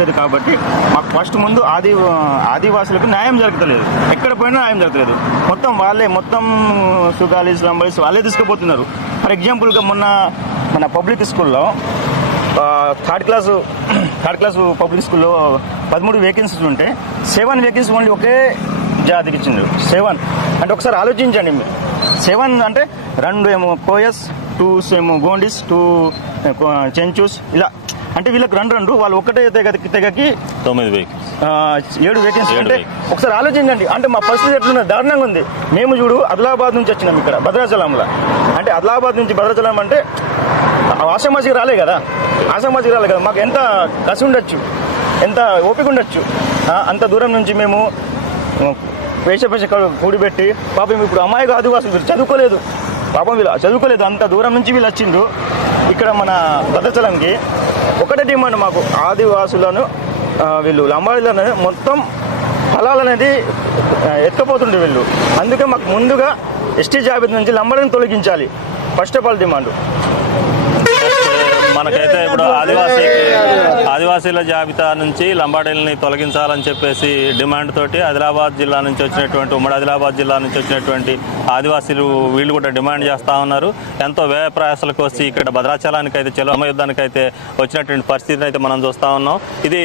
లేదు కాబట్టి మాకు ఫస్ట్ ముందు ఆదివాసులకు న్యాయం జరగలేదు. ఎక్కడ పోయినా న్యాయం జరగలేదు. మొత్తం సుగాలీస్ లంబాలీస్ వాళ్ళే తీసుకుపోతున్నారు. ఫర్ ఎగ్జాంపుల్గా మొన్న మన పబ్లిక్ స్కూల్లో థర్డ్ క్లాస్ పబ్లిక్ స్కూల్లో 13 వేకెన్సీస్ ఉంటే 7 వేకెన్సీ ఓన్లీ ఒకే జాతికి ఇచ్చిండ్రు. 7 అంటే ఒకసారి ఆలోచించండి. 7 అంటే 2 ఏమో కోయస్, 2 ఏమో గోండిస్, 2 చెంచూస్, ఇలా అంటే వీళ్ళకి 2 వాళ్ళు ఒకటే తెగకి 7 వేకెన్సీ అంటే ఒకసారి ఆలోచించండి. అంటే మా పరిస్థితి ఎట్లున్న దారుణంగా ఉంది. మేము చూడు ఆదిలాబాద్ నుంచి వచ్చినాం ఇక్కడ భద్రాచలంలో. అంటే ఆదిలాబాద్ నుంచి భద్రాచలం అంటే ఆషామాషికి రాలే కదా. మాకు ఎంత కసి ఉండొచ్చు, ఎంత ఓపిక ఉండొచ్చు. అంత దూరం నుంచి మేము పేష కూడిపెట్టి పాపం ఇప్పుడు అమ్మాయి ఆదివాసులు వీళ్ళు చదువుకోలేదు. అంత దూరం నుంచి వీళ్ళు వచ్చిండు ఇక్కడ మన భద్రాచలంకి. ఒకటే డిమాండ్ మాకు, ఆదివాసులను వీళ్ళు లంబాడీలను మొత్తం ఫలాలు అనేది ఎత్తుకపోతుండే వీళ్ళు. అందుకే మాకు ముందుగా ఎస్టీ జాబితా నుంచి లంబాడీని తొలగించాలి ఫస్ట్ ఆఫ్ ఆల్ డిమాండ్. మనకైతే ఇప్పుడు ఆదివాసీల జాబితా నుంచి లంబాడీలని తొలగించాలని చెప్పేసి డిమాండ్ తోటి ఆదిలాబాద్ జిల్లా నుంచి వచ్చినటువంటి ఉమ్మడి ఆదిలాబాద్ జిల్లా నుంచి వచ్చినటువంటి ఆదివాసీలు వీళ్ళు కూడా డిమాండ్ చేస్తూ ఉన్నారు. ఎంతో వ్యయ ప్రయాసాలకు వచ్చి ఇక్కడ భద్రాచలానికి అయితే యుద్ధానికి అయితే వచ్చినటువంటి పరిస్థితిని అయితే మనం చూస్తూ ఉన్నాం. ఇది